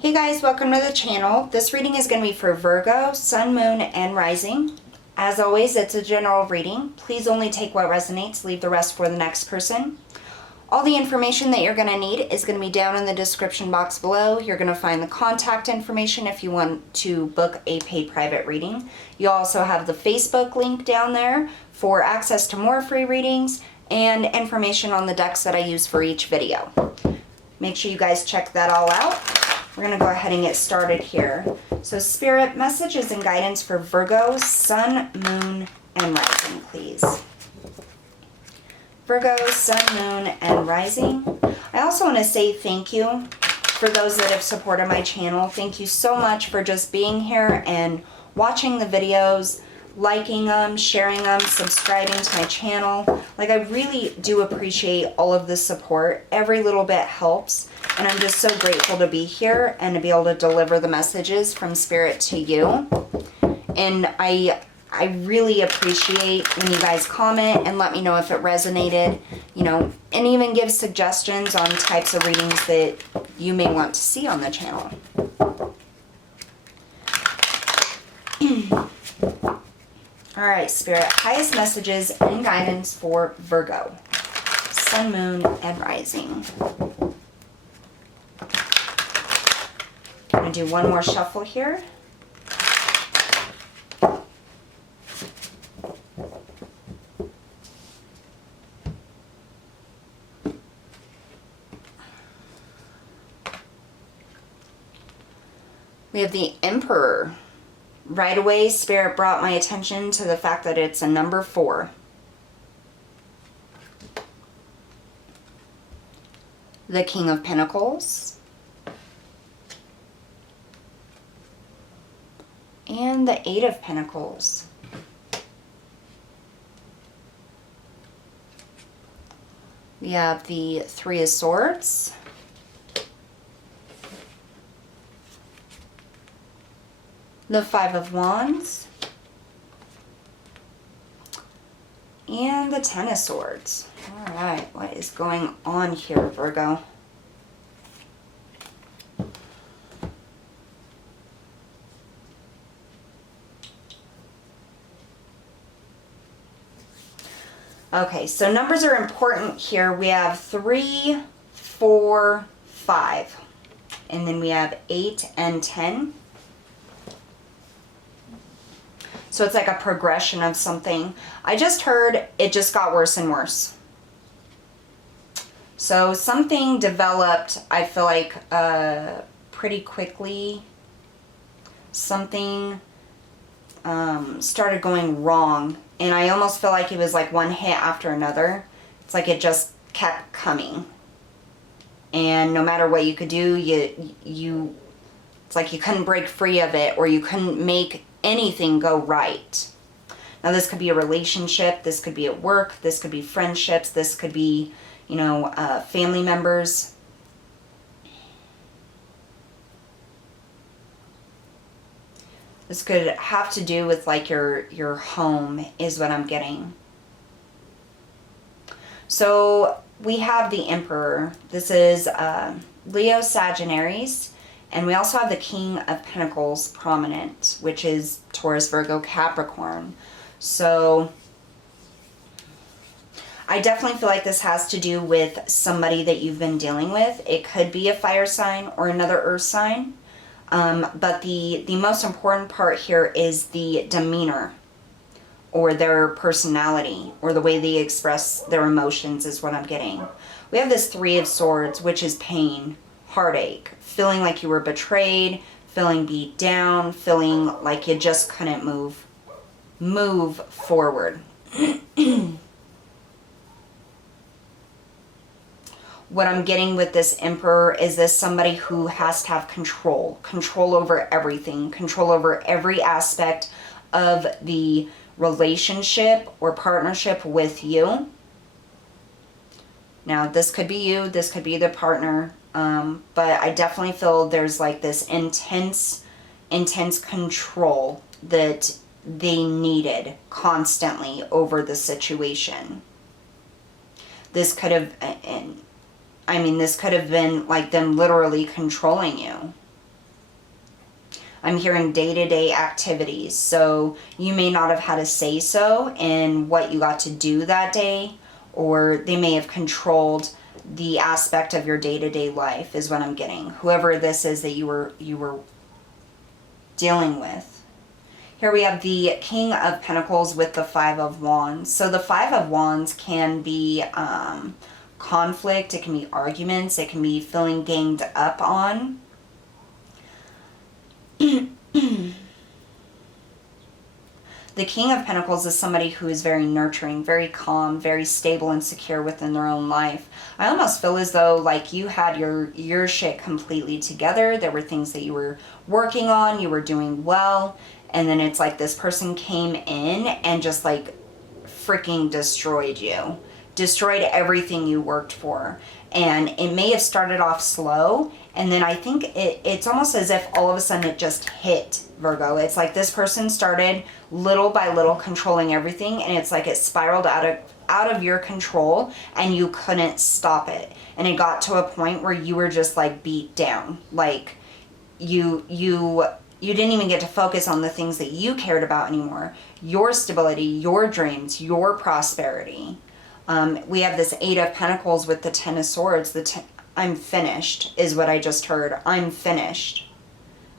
Hey guys, welcome to the channel. This reading is going to be for Virgo, Sun, Moon, and Rising. As always, it's a general reading. Please only take what resonates, leave the rest for the next person. All the information that you're going to need is going to be down in the description box below. You're going to find the contact information if you want to book a paid private reading. You also have the Facebook link down there for access to more free readings and information on the decks that I use for each video. Make sure you guys check that all out. We're going to go ahead and get started here. So Spirit, messages and guidance for Virgo, Sun, Moon, and Rising, please. Virgo, Sun, Moon, and Rising. I also want to say thank you for those that have supported my channel. Thank you so much for just being here and watching the videos, liking them, sharing them, subscribing to my channel. Like, I really do appreciate all of the support. Every little bit helps. And I'm just so grateful to be here and to be able to deliver the messages from Spirit to you. And I really appreciate when you guys comment and let me know if it resonated, you know, and even give suggestions on types of readings that you may want to see on the channel. All right, Spirit, highest messages and guidance for Virgo, Sun, Moon, and Rising. I'm going to do one more shuffle here. We have the Emperor. Right away, Spirit brought my attention to the fact that it's a number 4. The King of Pentacles. And the 8 of Pentacles. We have the 3 of Swords. The 5 of Wands. And the 10 of Swords. All right, what is going on here, Virgo? Okay, so numbers are important here. We have 3, 4, 5. And then we have 8 and 10. So it's like a progression of something. I just heard it just got worse and worse. So something developed, I feel like, pretty quickly. Something started going wrong. And I almost feel like it was like one hit after another. It's like it just kept coming. And no matter what you could do, it's like you couldn't break free of it, or you couldn't make anything go right. Now this could be a relationship, this could be at work, this could be friendships, this could be, you know, family members. This could have to do with like your home is what I'm getting. So we have the Emperor. This is Leo Sagittarius. And we also have the King of Pentacles prominent, which is Taurus, Virgo, Capricorn. So I definitely feel like this has to do with somebody that you've been dealing with. It could be a fire sign or another earth sign. But the most important part here is the demeanor or their personality or the way they express their emotions is what I'm getting. We have this 3 of Swords, which is pain, heartache, feeling like you were betrayed, feeling beat down, feeling like you just couldn't move forward. What I'm getting with this Emperor is this somebody who has to have control over everything, control over every aspect of the relationship or partnership with you. Now, this could be you, this could be the partner, but I definitely feel there's like this intense control that they needed constantly over the situation. This could have, I mean, this could have been like them literally controlling you. I'm hearing day-to-day activities. So you may not have had a say-so in what you got to do that day, or they may have controlled the aspect of your day-to-day life, is what I'm getting. Whoever this is that you were dealing with. Here we have the King of Pentacles with the Five of Wands. So the Five of Wands can be conflict, it can be arguments, it can be feeling ganged up on. The King of Pentacles is somebody who is very nurturing, very calm, very stable and secure within their own life. I almost feel as though like you had your shit completely together. There were things that you were working on, you were doing well, and then it's like this person came in and just like freaking destroyed you. Destroyed everything you worked for. And it may have started off slow, and then I think it's almost as if all of a sudden it just hit, Virgo. It's like this person started little by little controlling everything, and it's like it spiraled out of your control and you couldn't stop it. And it got to a point where you were just like beat down. Like you didn't even get to focus on the things that you cared about anymore. Your stability, your dreams, your prosperity. We have this Eight of Pentacles with the Ten of Swords. I'm finished is what I just heard. I'm finished.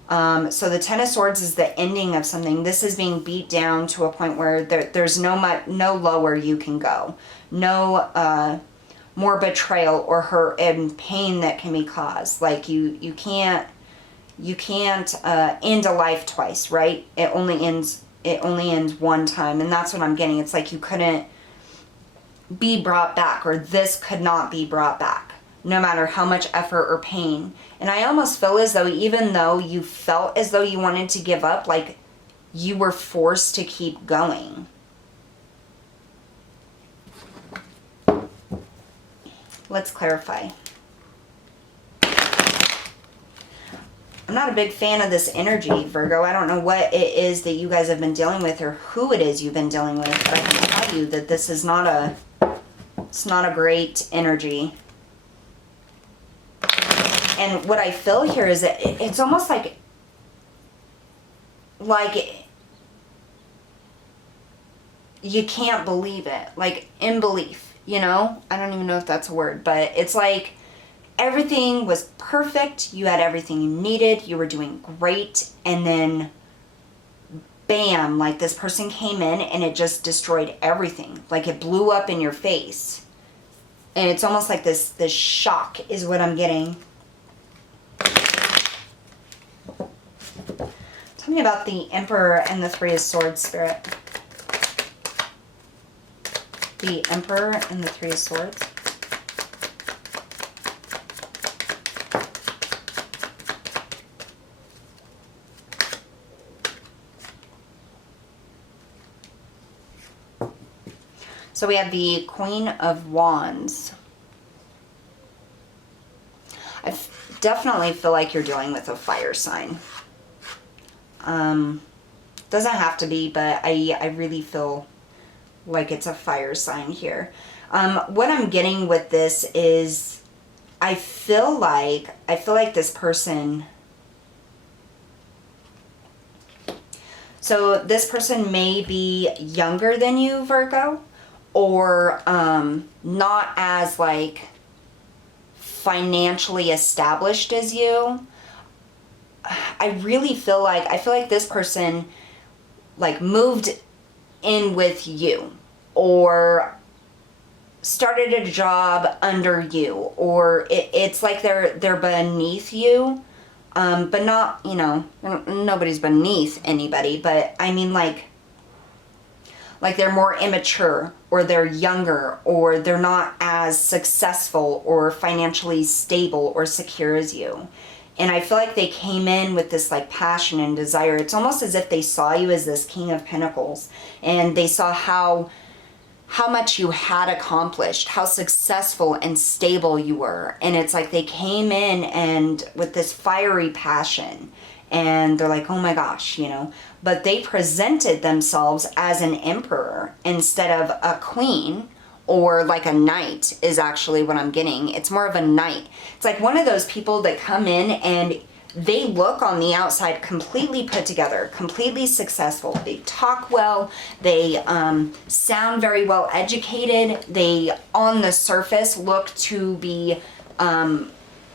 So the Ten of Swords is the ending of something. This is being beat down to a point where there's no lower you can go. No more betrayal or hurt and pain that can be caused. Like you can't end a life twice, right? It only ends one time, and that's what I'm getting. It's like you couldn't be brought back, or this could not be brought back, no matter how much effort or pain. And I almost feel as though even though you felt as though you wanted to give up, like you were forced to keep going. Let's clarify. I'm not a big fan of this energy, Virgo. I don't know what it is that you guys have been dealing with or who it is you've been dealing with, but I can tell you that this is not a great energy. And what I feel here is that it's almost like you can't believe it. Like in belief, you know? I don't even know if that's a word, but it's like everything was perfect. You had everything you needed. You were doing great. And then bam, like this person came in and it just destroyed everything. Like it blew up in your face. And it's almost like this shock is what I'm getting. Tell me about the Emperor and the Three of Swords, Spirit. The Emperor and the Three of Swords. So we have the Queen of Wands. I definitely feel like you're dealing with a fire sign. Doesn't have to be, but I really feel like it's a fire sign here. What I'm getting with this is I feel like this person. So this person may be younger than you, Virgo, or not as like financially established as you. I feel like this person like moved in with you, or started a job under you, or it's like they're beneath you, but not, you know, nobody's beneath anybody, but I mean like they're more immature, or they're younger, or they're not as successful or financially stable or secure as you. And I feel like they came in with this like passion and desire. It's almost as if they saw you as this King of Pentacles, and they saw how much you had accomplished, how successful and stable you were. And it's like they came in and with this fiery passion, and they're like, oh my gosh, you know, but they presented themselves as an emperor instead of a queen, or like a knight is actually what I'm getting. It's more of a knight. It's like one of those people that come in and they look on the outside completely put together, completely successful. They talk well. They sound very well educated. They, on the surface, look to be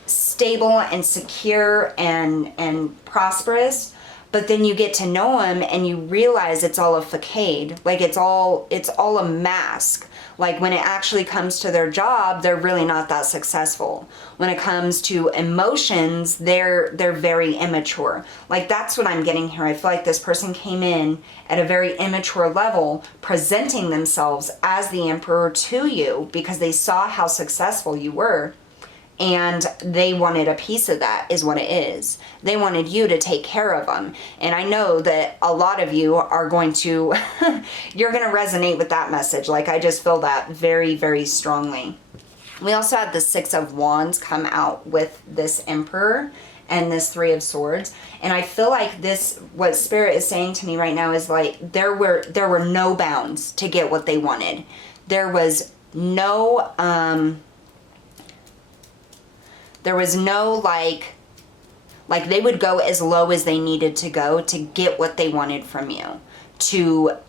stable and secure and prosperous. But then you get to know them and you realize it's all a facade. Like it's all a mask. Like when it actually comes to their job, they're really not that successful. When it comes to emotions, they're very immature. Like that's what I'm getting here. I feel like this person came in at a very immature level, presenting themselves as the emperor to you because they saw how successful you were. And they wanted a piece of that, is what it is. They wanted you to take care of them. And I know that a lot of you are going to, you're going to resonate with that message. Like I just feel that very, very strongly. We also had the Six of Wands come out with this Emperor and this Three of Swords. And I feel like this, what Spirit is saying to me right now is like, there were no bounds to get what they wanted. There was no, like they would go as low as they needed to go to get what they wanted from you, to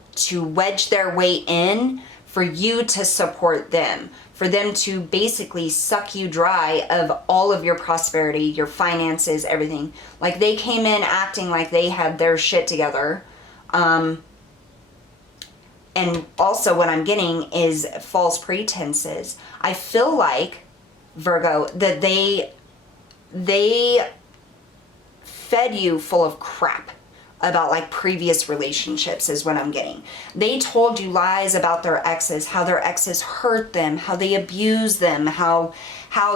wedge their way in for you to support them, for them to basically suck you dry of all of your prosperity, your finances, everything. Like they came in acting like they had their shit together. And also what I'm getting is false pretenses. I feel like, Virgo, that they fed you full of crap about like previous relationships is what I'm getting. They told you lies about their exes, how their exes hurt them, how they abused them, how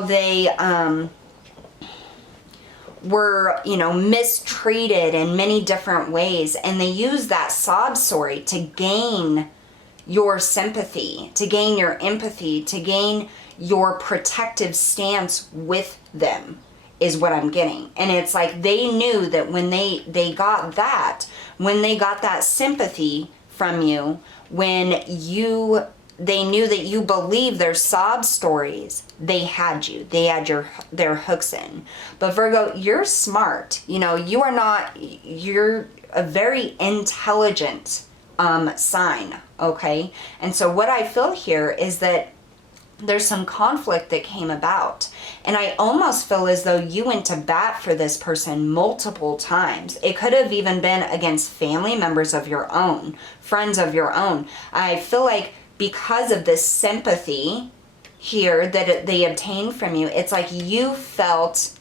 they were, you know, mistreated in many different ways. And they used that sob story to gain your sympathy, to gain your empathy, to gain your protective stance with them, is what I'm getting. And it's like they knew that when they got that, when they got that sympathy from you, when they knew that you believed their sob stories, they had you. They had their hooks in. But Virgo, you're smart. You know, you're a very intelligent sign, okay? And so what I feel here is that there's some conflict that came about. And I almost feel as though you went to bat for this person multiple times. It could have even been against family members of your own, friends of your own. I feel like because of this sympathy here that they obtained from you, it's like you felt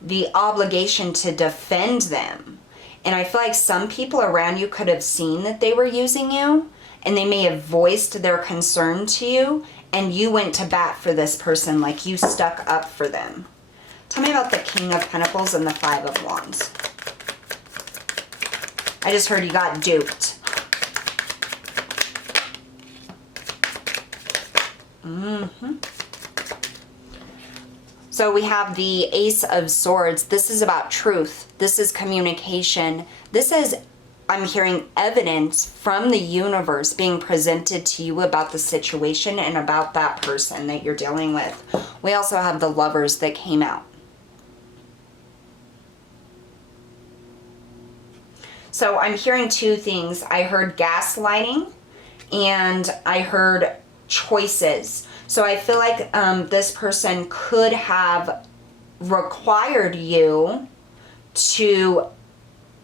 the obligation to defend them. And I feel like some people around you could have seen that they were using you, and they may have voiced their concern to you, and you went to bat for this person, like you stuck up for them. Tell me about the King of Pentacles and the Five of Wands. I just heard you got duped. So we have the Ace of Swords. This is about truth. This is communication. This is, I'm hearing evidence from the universe being presented to you about the situation and about that person that you're dealing with. We also have the Lovers that came out. So I'm hearing two things. I heard gaslighting and I heard choices. So I feel like this person could have required you to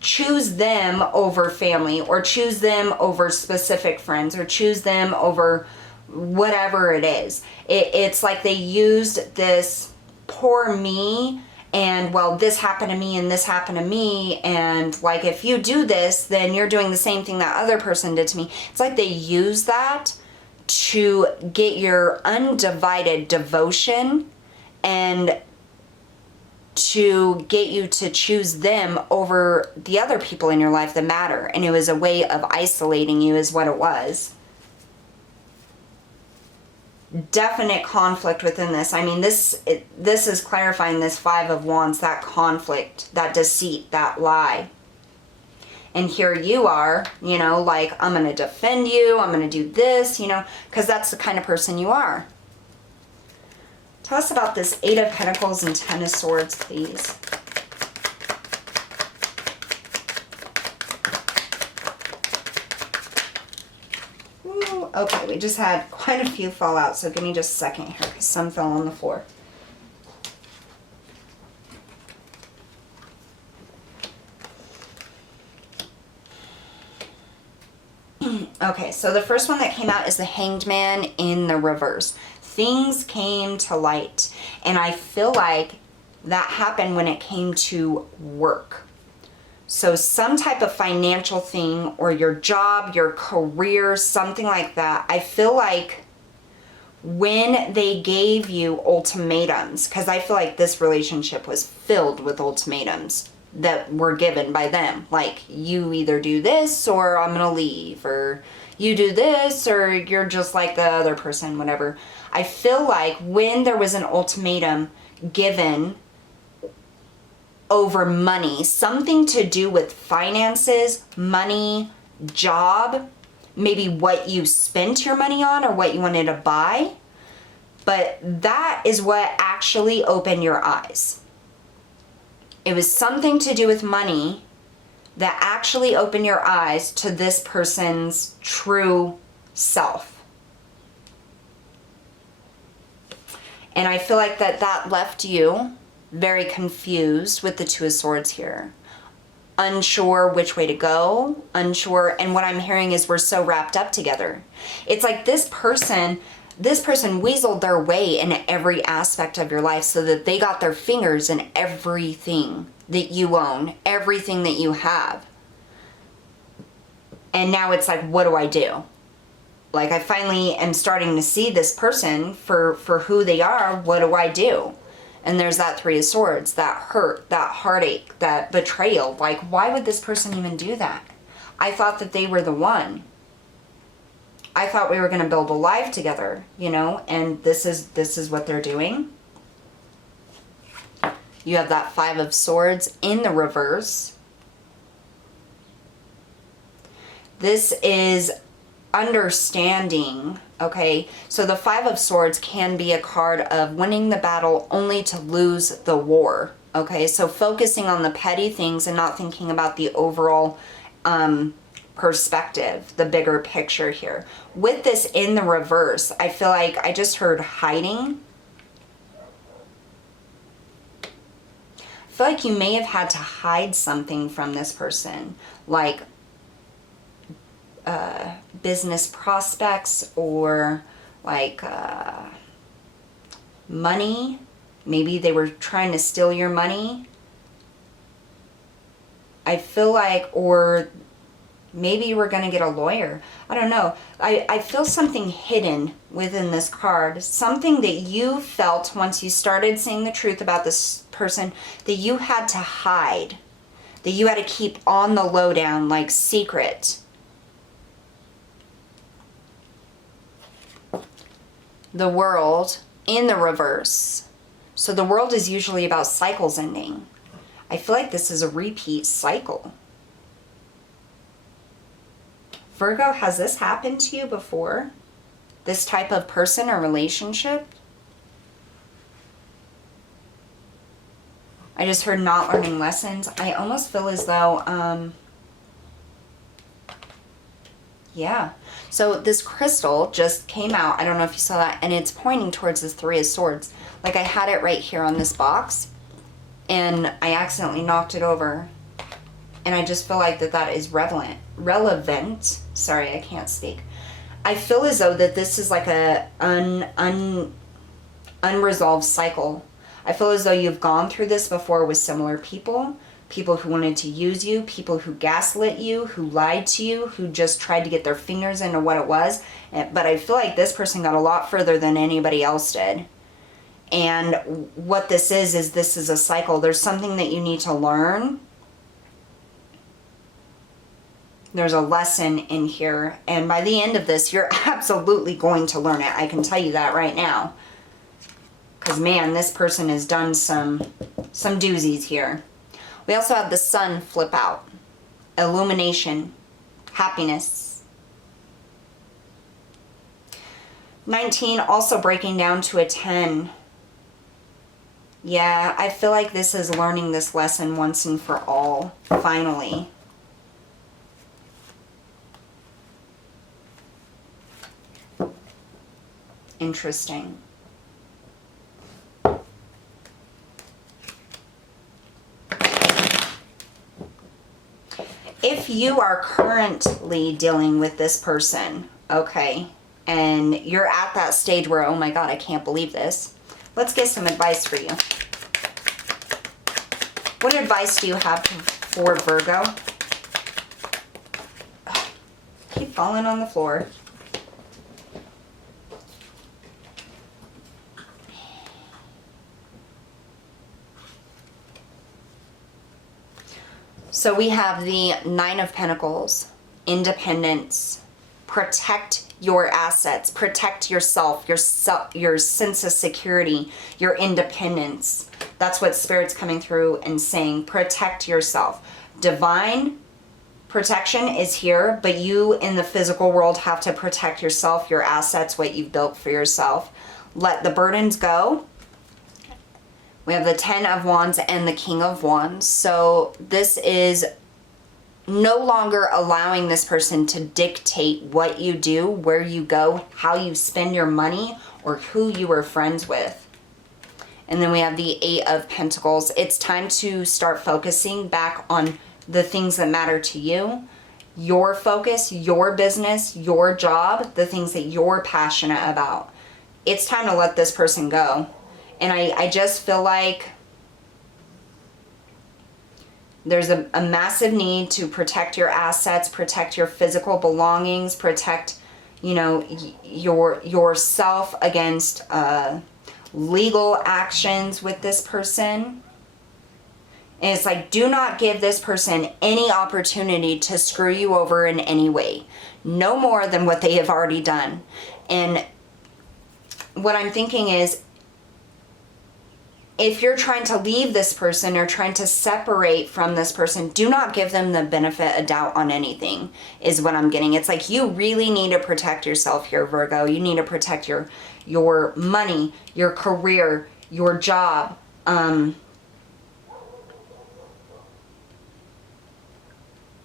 choose them over family, or choose them over specific friends, or choose them over whatever it is. It's like they used this poor me, and well, this happened to me and this happened to me, and like if you do this, then you're doing the same thing that other person did to me. It's like they use that to get your undivided devotion and to get you to choose them over the other people in your life that matter. And it was a way of isolating you is what it was. Definite conflict within this. I mean, this is clarifying this Five of Wands, that conflict, that deceit, that lie. And here you are, you know, like, I'm going to defend you, I'm going to do this, you know, because that's the kind of person you are. Tell us about this Eight of Pentacles and Ten of Swords, please. Okay, we just had quite a few fall out, so give me just a second here because some fell on the floor. Okay, so the first one that came out is the Hanged Man in the reverse. Things came to light, and I feel like that happened when it came to work. So some type of financial thing, or your job, your career, something like that. I feel like when they gave you ultimatums, because I feel like this relationship was filled with ultimatums that were given by them. Like, you either do this or I'm gonna leave, or you do this or you're just like the other person, whatever. I feel like when there was an ultimatum given over money, something to do with finances, money, job, maybe what you spent your money on or what you wanted to buy, but that is what actually opened your eyes. It was something to do with money that actually opened your eyes to this person's true self. And I feel like that left you very confused with the Two of Swords here. Unsure which way to go, unsure, and what I'm hearing is we're so wrapped up together. It's like this person weaseled their way in every aspect of your life so that they got their fingers in everything that you own, everything that you have. And now it's like, what do I do? Like, I finally am starting to see this person for who they are. What do I do? And there's that Three of Swords, that hurt, that heartache, that betrayal. Like, why would this person even do that? I thought that they were the one. I thought we were going to build a life together, you know, and this is what they're doing. You have that Five of Swords in the reverse. This is understanding, okay? So the Five of Swords can be a card of winning the battle only to lose the war, okay? So focusing on the petty things and not thinking about the overall perspective, the bigger picture here. With this in the reverse, I feel like I just heard hiding. I feel like you may have had to hide something from this person, like business prospects or like money. Maybe they were trying to steal your money. I feel like, or maybe you were going to get a lawyer. I don't know. I feel something hidden within this card. Something that you felt once you started saying the truth about this person that you had to hide. That you had to keep on the lowdown, like secret. The World in the reverse. So the World is usually about cycles ending. I feel like this is a repeat cycle. Virgo, has this happened to you before? This type of person or relationship? I just heard not learning lessons. I almost feel as though, yeah. So this crystal just came out. I don't know if you saw that. And it's pointing towards this Three of Swords. Like, I had it right here on this box. And I accidentally knocked it over. And I just feel like that is relevant. Sorry, I can't speak. I feel as though that this is like a unresolved cycle. I feel as though you've gone through this before with similar people. People who wanted to use you, people who gaslit you, who lied to you, who just tried to get their fingers into what it was. But I feel like this person got a lot further than anybody else did. And what this is this is a cycle. There's something that you need to learn. There's a lesson in here. And by the end of this, you're absolutely going to learn it. I can tell you that right now. Because, man, this person has done some doozies here. We also have the Sun flip out. Illumination. Happiness. 19 also breaking down to a 10. Yeah, I feel like this is learning this lesson once and for all. Finally. Interesting. If you are currently dealing with this person, okay, and you're at that stage where, oh my God, I can't believe this, let's get some advice for you. What advice do you have for Virgo? Keep falling on the floor. So we have the Nine of Pentacles, independence, protect your assets, protect yourself, your sense of security, your independence. That's what Spirit's coming through and saying, protect yourself. Divine protection is here, but you in the physical world have to protect yourself, your assets, what you've built for yourself. Let the burdens go. We have the Ten of Wands and the King of Wands. So this is no longer allowing this person to dictate what you do, where you go, how you spend your money, or who you are friends with. And then we have the Eight of Pentacles. It's time to start focusing back on the things that matter to you. Your focus, your business, your job, the things that you're passionate about. It's time to let this person go. And I just feel like there's a massive need to protect your assets, protect your physical belongings, protect, you know, yourself against legal actions with this person. And it's like, do not give this person any opportunity to screw you over in any way. No more than what they have already done. And what I'm thinking is, if you're trying to leave this person or trying to separate from this person, do not give them the benefit of doubt on anything, is what I'm getting. It's like you really need to protect yourself here, Virgo. You need to protect your money, your career, your job.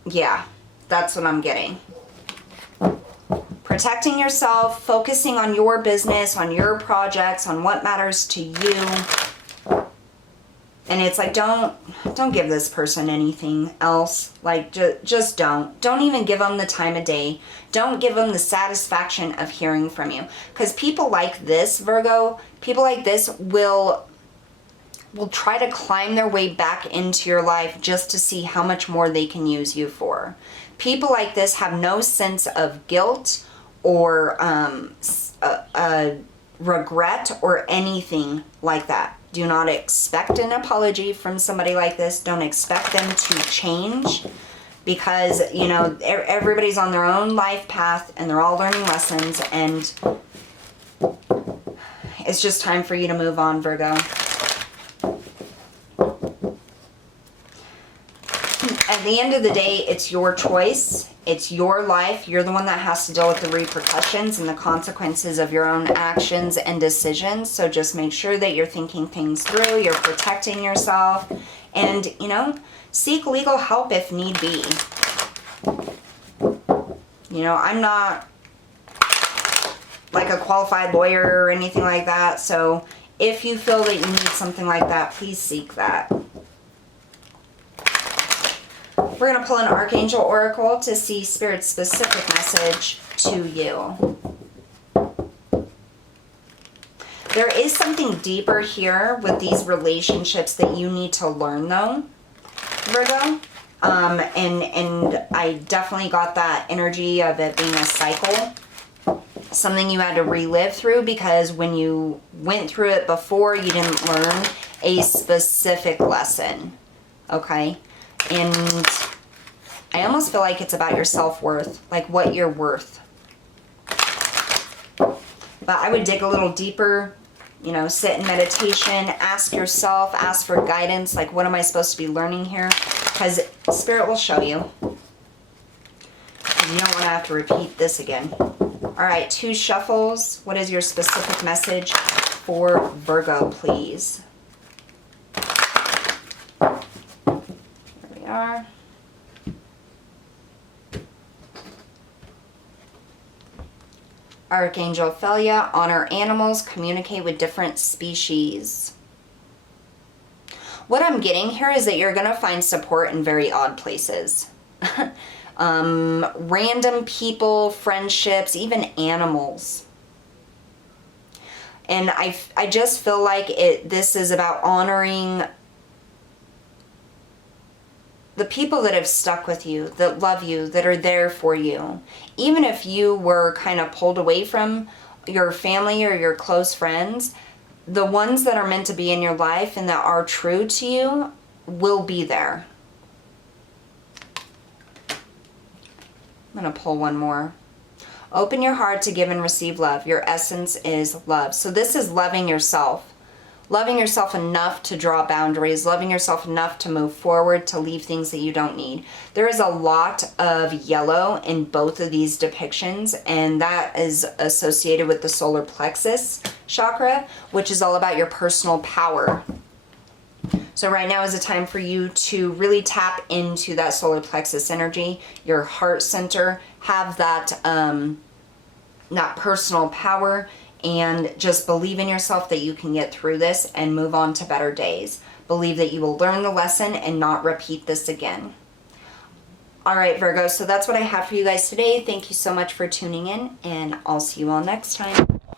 Yeah, that's what I'm getting. Protecting yourself, focusing on your business, on your projects, on what matters to you. And it's like, don't give this person anything else. Like, just don't. Don't even give them the time of day. Don't give them the satisfaction of hearing from you. Because people like this, Virgo, people like this will try to climb their way back into your life just to see how much more they can use you for. People like this have no sense of guilt or regret or anything like that. Do not expect an apology from somebody like this. Don't expect them to change, because, you know, everybody's on their own life path and they're all learning lessons, and it's just time for you to move on, Virgo. At the end of the day, it's your choice. It's your life. You're the one that has to deal with the repercussions and the consequences of your own actions and decisions. So just make sure that you're thinking things through, you're protecting yourself, and, you know, seek legal help if need be. You know, I'm not like a qualified lawyer or anything like that. So if you feel that you need something like that, please seek that. We're going to pull an Archangel Oracle to see Spirit's specific message to you. There is something deeper here with these relationships that you need to learn, though, Virgo. And I definitely got that energy of it being a cycle. Something you had to relive through, because when you went through it before, you didn't learn a specific lesson. Okay? And I almost feel like it's about your self-worth, like what you're worth. But I would dig a little deeper, you know, sit in meditation, ask yourself, ask for guidance, like what am I supposed to be learning here? Because Spirit will show you. You don't want to have to repeat this again. All right, 2 shuffles. What is your specific message for Virgo, please? Are. Archangel Ophelia, honor animals, communicate with different species. What I'm getting here is that you're going to find support in very odd places. Random people, friendships, even animals. And I just feel like this is about honoring the people that have stuck with you, that love you, that are there for you. Even if you were kind of pulled away from your family or your close friends, the ones that are meant to be in your life and that are true to you will be there. I'm going to pull one more. Open your heart to give and receive love. Your essence is love. So this is loving yourself. Loving yourself enough to draw boundaries, loving yourself enough to move forward, to leave things that you don't need. There is a lot of yellow in both of these depictions, and that is associated with the solar plexus chakra, which is all about your personal power. So right now is a time for you to really tap into that solar plexus energy, your heart center, have that, that personal power, and just believe in yourself that you can get through this and move on to better days. Believe that you will learn the lesson and not repeat this again. All right, Virgo, so that's what I have for you guys today. Thank you so much for tuning in, and I'll see you all next time.